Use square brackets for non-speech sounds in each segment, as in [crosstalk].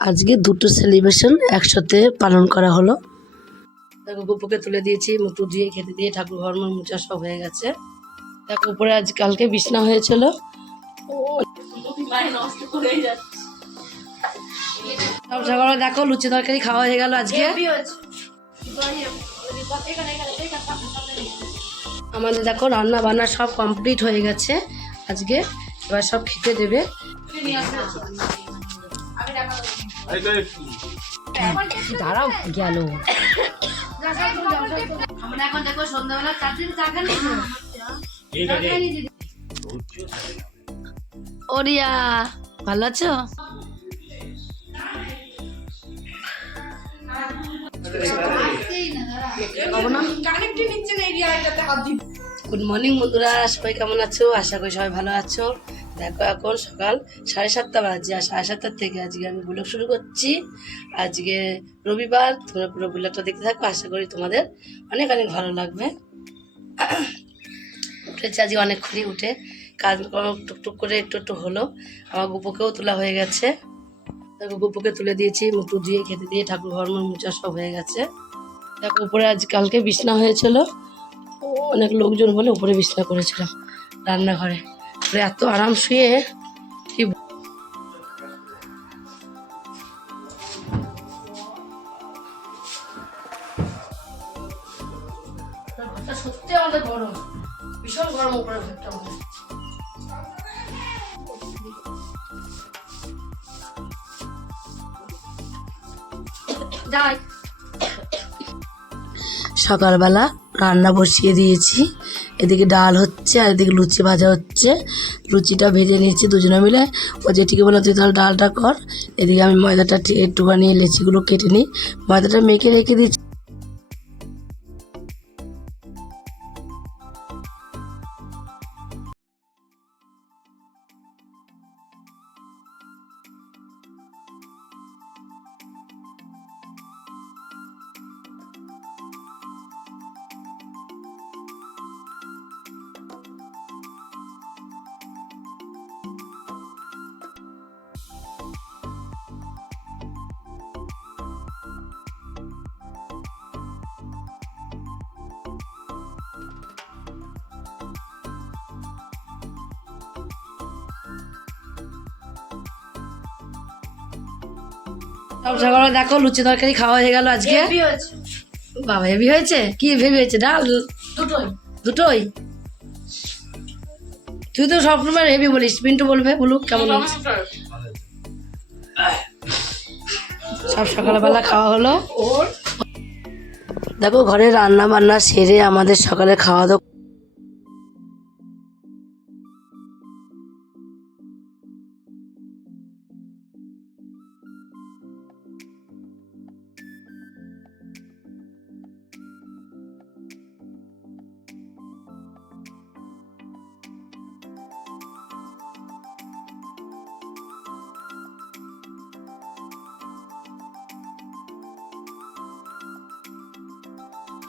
আজকে দুটো সেলিব্রেশন একসাথে পালন করা হলো। দেখো, গোপুকে তুলে দিয়েছি, মুটু দিয়ে, খেতে দিয়ে, ঠাকুর ঘর মোচা সব হয়ে গেছে। দেখো, উপরে আজ কালকে বিছনা হয়েছিল। সকালে দেখো, লুচি তরকারি খাওয়া হয়ে গেল আজকে। আমাদের, দেখো রান্না বান্না সব কমপ্লিট হয়ে গেছে আজকে। এবার সব খেতে দেবে। দাঁড়াও গেল। আমরা এখন দেখো সন্ধ্যাবেলা চারদিন চা খান। ওরিয়া ভালো আছো? গুড মর্নিং বন্ধুরা সবাই কেমন আছো? আশা করি সবাই ভালো আছো। দেখো এখন সকাল সাড়ে সাতটা বাজে, আর সাড়ে সাতটার থেকে আজকে আমি ব্লগ শুরু করছি। আজকে রবিবার, তোমরা পুরো ব্লগটা দেখতে থাকো, আশা করি তোমাদের অনেক অনেক ভালো লাগবে। উঠেছি আজকে অনেকক্ষণই উঠে কাজ টুকটুক করে একটু একটু হলো। আমার গুপুকেও তোলা হয়ে গেছে। দেখো, গুপুকে তুলে দিয়েছি, মুটু দিয়ে খেতে দিয়ে ঠাকুর ঘর মোচা সব হয়ে গেছে। দেখো, উপরে আজ কালকে বিছনা হয়েছিল। অনেক লোকজন বলে উপরে বিছনা করেছিলাম রান্নাঘরে। এত আরাম শুয়ে কি সত্যি আমাদের গরম। ভীষণ গরম উপরে ঘরটা যাই। সকালবেলা রান্না বসিয়ে দিয়েছি। এদিকে ডাল হচ্ছে আর এদিকে লুচি ভাজা হচ্ছে। লুচিটা ভেজে নিয়েছি দুজনে মিলে। ও যেটিকে বলে তুই তাহলে ডালটা কর। এদিকে আমি ময়দাটা একটুখানি লেচিগুলো কেটে নিই। ময়দাটা মেখে রেখে দিচ্ছি। সকালে দেখো লুচি তরকারি খাওয়া হয়ে গেল আজকে। বাবা হেভি হয়েছে? কি হেভি হয়েছে? ডাল দুটোই। দুটোই? তুই তো সবসময় হেভি বলিস পিন্টু বলবে বলুক কেমন সব সকালবেলা খাওয়া হলো। দেখো ঘরে রান্না বান্না সেরে আমাদের সকালে খাওয়া দাওয়া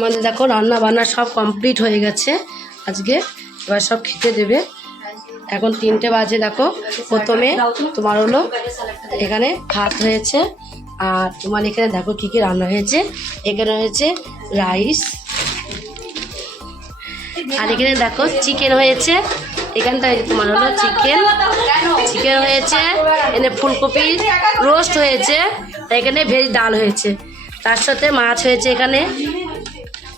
আমাদের দেখো রান্না বান্না সব কমপ্লিট হয়ে গেছে। আজকে এবার সব খেতে দেবে। এখন তিনটে বাজে দেখো। প্রথমে তোমার হলো এখানে ভাত হয়েছে। আর তোমার এখানে দেখো কী কী রান্না হয়েছে। এখানে হয়েছে রাইস আর এখানে দেখো চিকেন হয়েছে। এখানটায় তোমার হলো চিকেন চিকেন হয়েছে, এখানে ফুলকপি রোস্ট হয়েছে এখানে ভেজ ডাল হয়েছে। তার সাথে মাছ হয়েছে এখানে।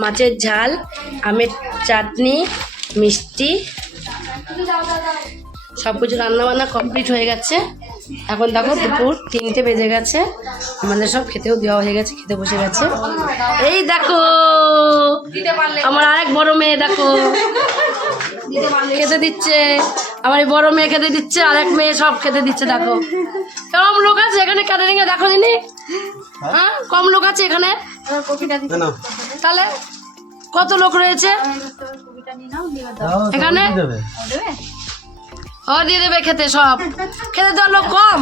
মাছের ঝাল আমের চাটনি মিষ্টি সব কিছু রান্নাবান্না কমপ্লিট হয়ে গেছে। এখন দেখো দুপুর তিনটে বেজে গেছে। আমাদের সব খেতেও দেওয়া হয়ে গেছে খেতে বসে গেছে। এই দেখো আমার আরেক বড় মেয়ে দেখো। খেতে দিচ্ছে আমার এই বড় মেয়ে খেতে দিচ্ছে আরেক মেয়ে সব খেতে দিচ্ছে দেখো। কম লোক আছে এখানে ক্যাটারিং এ দেখো দিনি। হ্যাঁ কম লোক আছে এখানে। তাহলে কত লোক রয়েছে? এখানে? ও দিয়ে দেবে খেতে সব। খেতে তো লোক কম।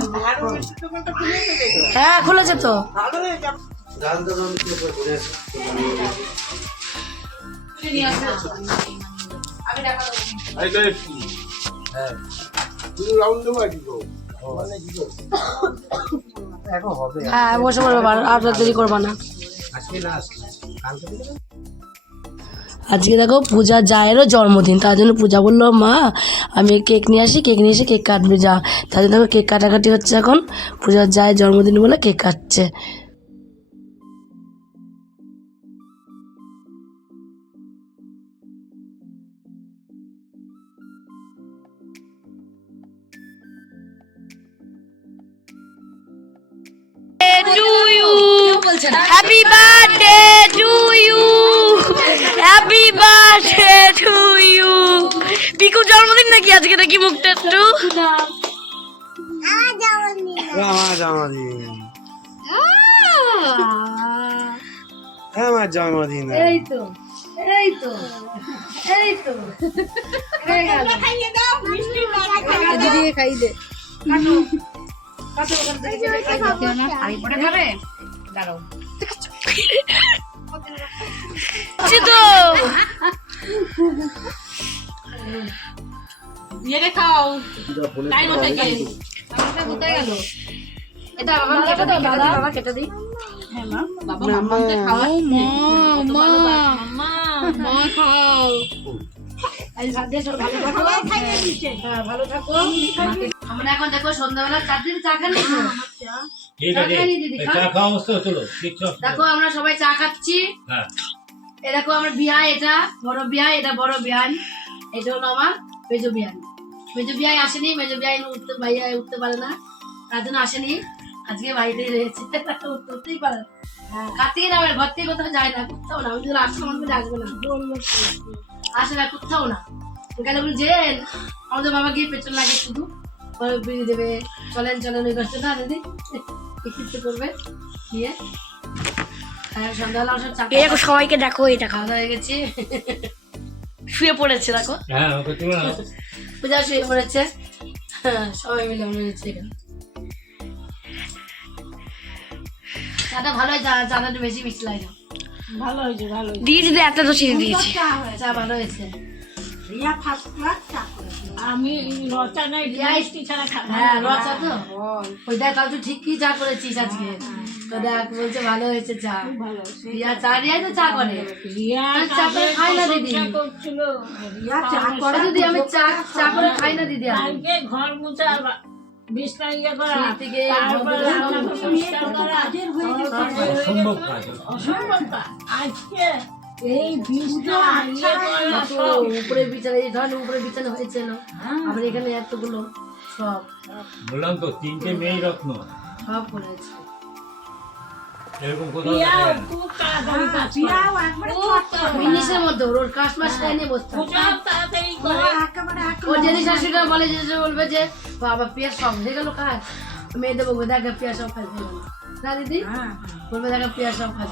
হ্যাঁ খুলেছে তো। হ্যাঁ বসে পড়বে আর দেরি করবা না। আজকে দেখো পূজা জায়েরও জন্মদিন, তার জন্য পূজা বলল, মা, আমি কেক নিয়ে আসি, কেক নিয়ে এসে কেক কাটবে, যা। তার জন্য দেখো কেক কাটাকাটি হচ্ছে এখন। পূজার জায়ের জন্মদিন বলে কেক কাটছে। বার্থডে টু ইউ পিকুর জন্মদিন নাকি আজকে? নাকি মুখটা একটু? আমার জন্মদিন। আমার জন্মদিন। এই তো এই তো এই তো। হয়ে খাই দে। আমি পরে খাবে। দাঁড়াও। তো এটা বাবা কেটে দিই কেটে দিই বাবা কেটে দিই হ্যাঁ, ভালো থাকো আমরা এখন দেখো সন্ধ্যাবেলা চারদিন চা খাচ্ছি তো? ঠিক আছে খাইনি দিদি, এই খা। চা খাওয়া অবস্থা চলো দেখো আমরা সবাই চা খাচ্ছি। হ্যাঁ। এ দেখো আমার বিয়াই এটা বড় বিয়াই এটা বড় বিয়ান এটা হলো আমার মেজো বিয়ান। মেজো বিয়াই আসেনি মেজো বিয়াই উঠতে ভাইয়া উঠতে পারে না তার জন্য আসেনি। আজকে বাড়িতেই রয়েছে উঠতে উঠতেই পারে না। কার্তিকে যাবে ঘর থেকে কোথাও যায় না কোথাও না। আমি যদি আসতে মনে করে আসবে না। আসে না কোথাও না। ওখানে বলি যে আমাদের বাবা গিয়ে পেছন লাগে শুধু। বিড়ি দেবে চলেন চলেন ওই করছে না দিদি? একটু করবে। নিয়ে। হ্যাঁ সন্ধ্যাবেলা সব চা দেখো সবাইকে দেখো খাওয়া দাওয়া হয়ে গেছে। শুয়ে পড়েছে দেখো। হ্যাঁ পূজা শুয়ে পড়েছে। হ্যাঁ, সবাই মিলে আমরা রয়েছে এখানে। চাটা ভালো হয় চা- চাটা বেশি মিষ্টি লাগে। দিয়ে দিদি এত তো ছিঁড়ে দিয়েছি। চা ভালো হয়েছে। আমি লতা নাই মিষ্টি ছাড়া হ্যাঁ রচা তো ওই দেখ কাল তুই ঠিক কি চা করেছিস আজকে তো দেখ বলছে ভালো হয়েছে চা রিয়া চা রিয়াই তো চা করে রিয়া চা করে খাই না দিদি করছিল করে দিদি আমি চা চা করে খাই না দিদি কালকে ঘর মুছা বিছনা ইয়ে করা তারপরে রান্না করা অসম্ভব কাজ অসম্ভব কাজ। আজকে এই বিছনা করা তো সব উপরে বিছানা এই ধরেন উপরে বিছানা হয়েছিল আবার এখানে এতগুলো সব। বললাম তো তিনটে মেয়ে রত্ন। সব করেছে। এরকম কোথাও। মিনিশের মধ্যে ওর কাশ মাস খাই বসতে হয়। খুব তাড়াতাড়ি করে। ও জেনি শাশুড়িরা বলে যে বলবে যে বাবা পেঁয়াজ সব হয়ে গেল কাজ মেয়েদের বলবে দেখে পেঁয়াজ সব হয়ে। না দিদি? বলবে দেখে পেঁয়াজ সব কাজ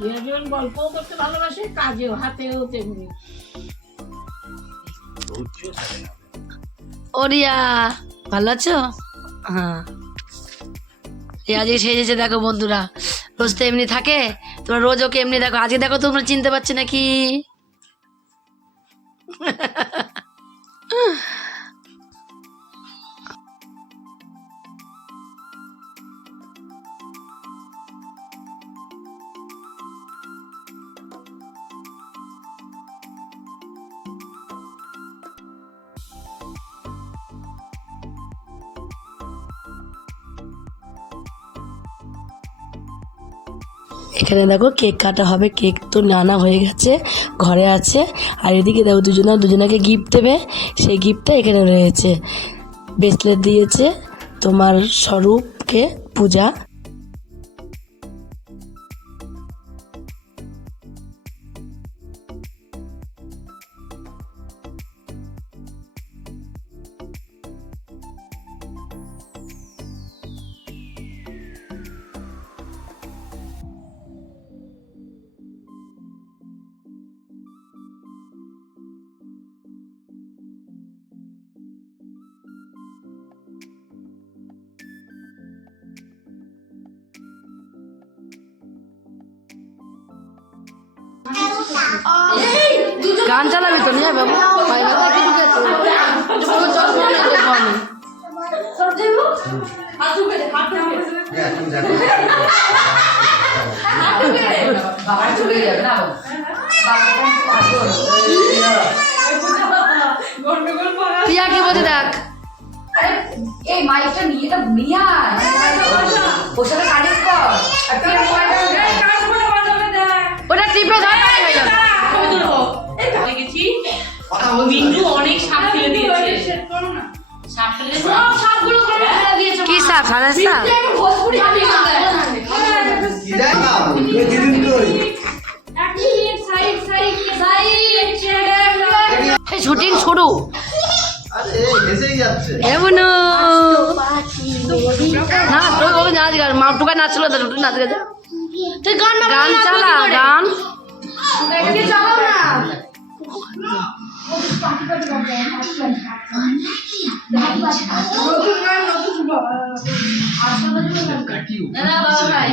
গেল গল্পও করতে ভালোবাসে কাজেও হাতেও তেমনি। ও রিয়া ভালো আছো? হ্যাঁ। আজকে সেজেছে দেখো বন্ধুরা রোজ তো এমনি থাকে তোমরা রোজ ওকে এমনি দেখো? আজকে দেখো তোমরা চিনতে পারছি নাকি? [laughs] এখানে দেখো কেক কাটা হবে, কেক তো নানা হয়ে গেছে, ঘরে আছে। আর এদিকে দেখো দুজনা, দুজনাকে গিফট দেবে, সেই গিফটটা এখানে রয়েছে। ব্রেসলেট দিয়েছে তোমার স্বরূপকে পূজা। গান চালাবি তো নিয়ে বাবু। বাইরে থেকে ঢুকেছে কোনো নেই দেখব আমি এখন কি বলছে দেখ? এই মাইকটা নিয়ে এটা নিয়ে ওর সাথে কানেক্ট কর। ওটা টিপে ধর হয়ে যাবে বিন্দু অনেক সাপ ফেলে দিয়েছে। সাপ ফেলে সব সাপগুলো করে ফেলে দিয়েছে কি সাপ সাদা সাপ? ভোজপুরি না শুটিং শুরু। না তোর নাচ গান মা টুকা নাচলো তো নাচ গেছে গান গান চালা গান। চালাও না। দাদা বাবা ভাই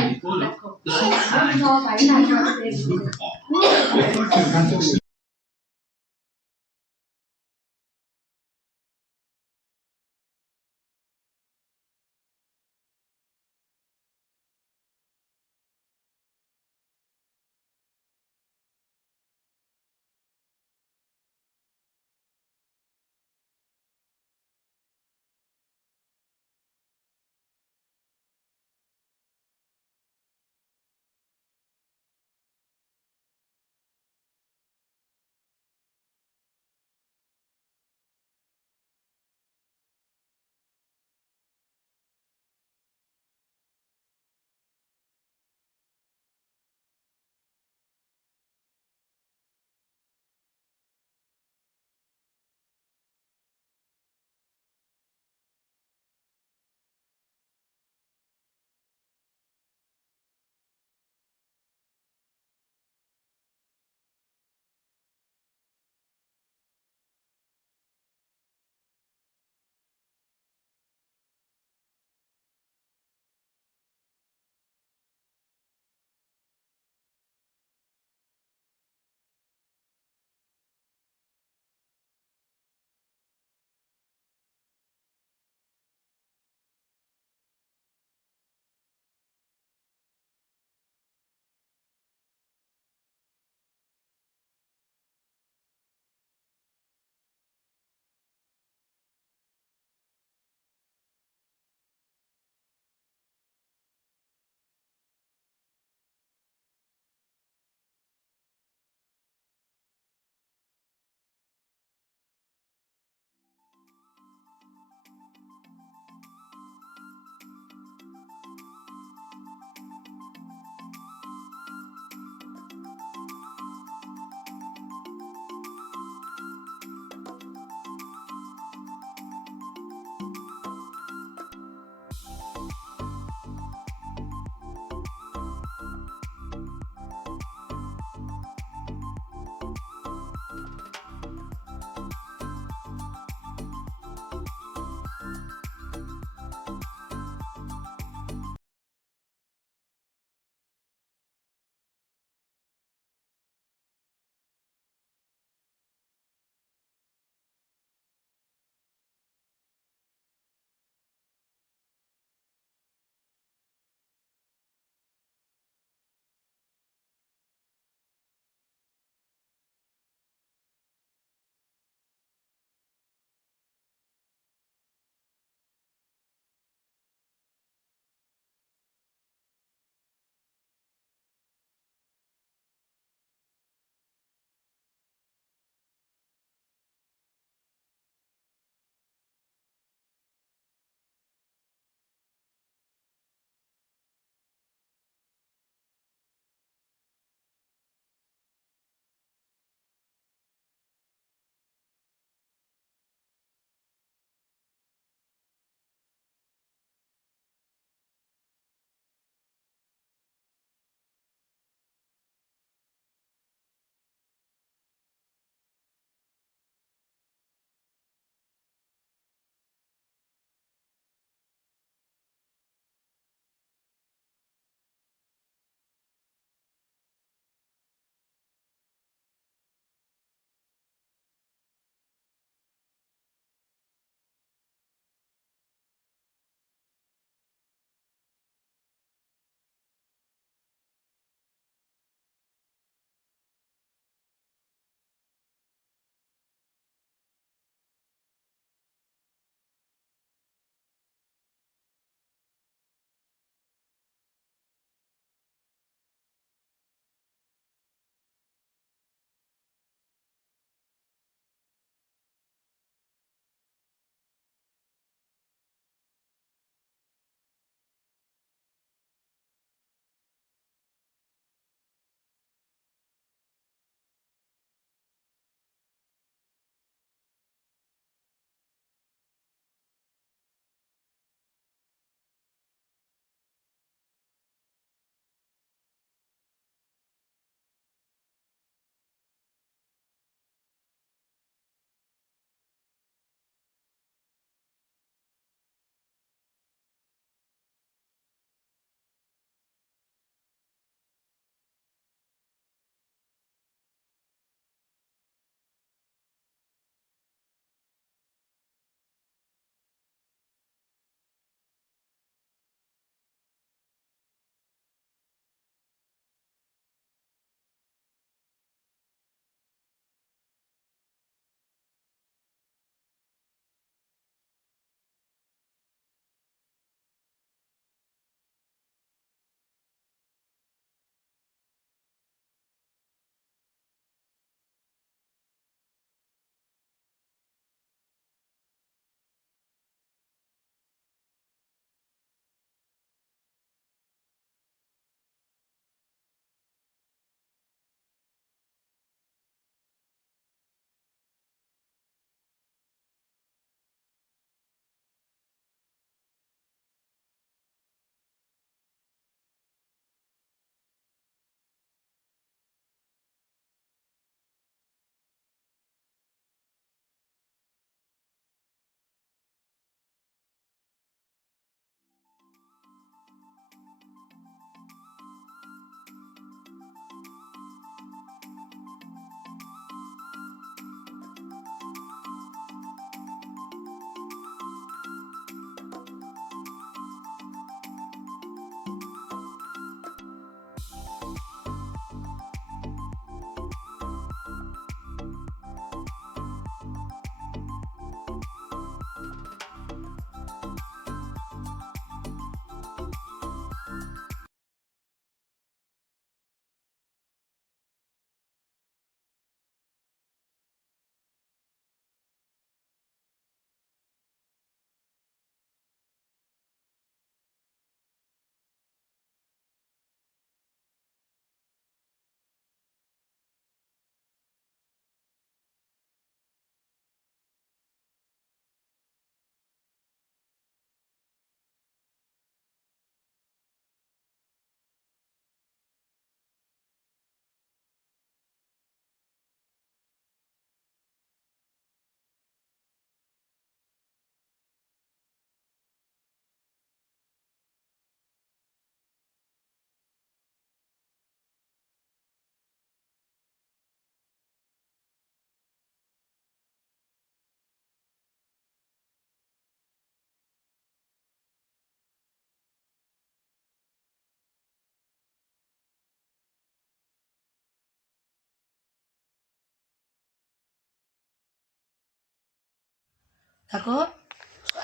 দেখো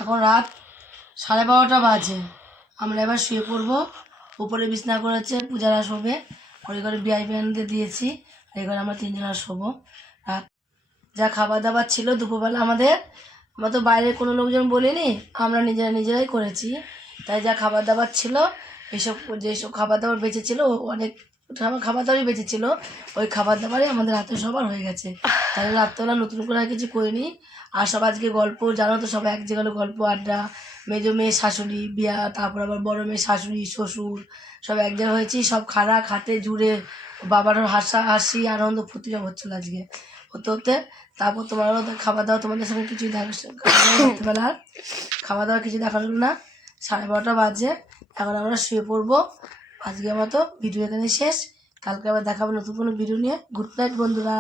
এখন রাত সাড়ে বারোটা বাজে। আমরা এবার শুয়ে পড়ব। উপরে বিছনা করেছে, পূজারা শোবে। ওই ঘরে বিআই ব্যান্ডে দিয়েছি। এই ঘরে আমরা তিনজনা শোবো। রাত যা খাবার দাবার ছিল দুপুরবেলা আমাদের, আমরা তো বাইরে কোনো লোকজন বলিনি, আমরা নিজেরা নিজেরাই করেছি। তাই যা খাবার দাবার ছিল এইসব যেসব খাবার দাবার বেঁচেছিল অনেক খাবার দাবারই বেঁচেছিল ওই খাবার দাবারই আমাদের হাতে সবার হয়ে গেছে। তাই রাত্রেবেলা নতুন করে আর কিছু করিনি। আর সব আজকে গল্প, জানো তো সবাই, এক জায়গায় গল্প, আড্ডা। মেজো মেয়ে, শাশুড়ি, বিয়া, তারপর আবার বড় মেয়ে, শাশুড়ি, শ্বশুর, সব এক জায়গায় হয়েছি। সব খাড়া, খাটে জুড়ে বাবার হাসা, হাসি, আনন্দ, ফুর্তি সব হচ্ছিল আজকে। হতে হতে, তারপর তোমারও খাওয়া দাওয়া তোমাদের সঙ্গে কিছুই দেখা খাওয়া দাওয়া কিছু দেখা না। সাড়ে বারোটা বাজে, এখন আমরা শুয়ে পড়ব। আজকে মতো ভিডিও এখানে শেষ। কালকে আবার দেখাবো নতুন কোনো ভিডিও নিয়ে। গুড নাইট বন্ধুরা।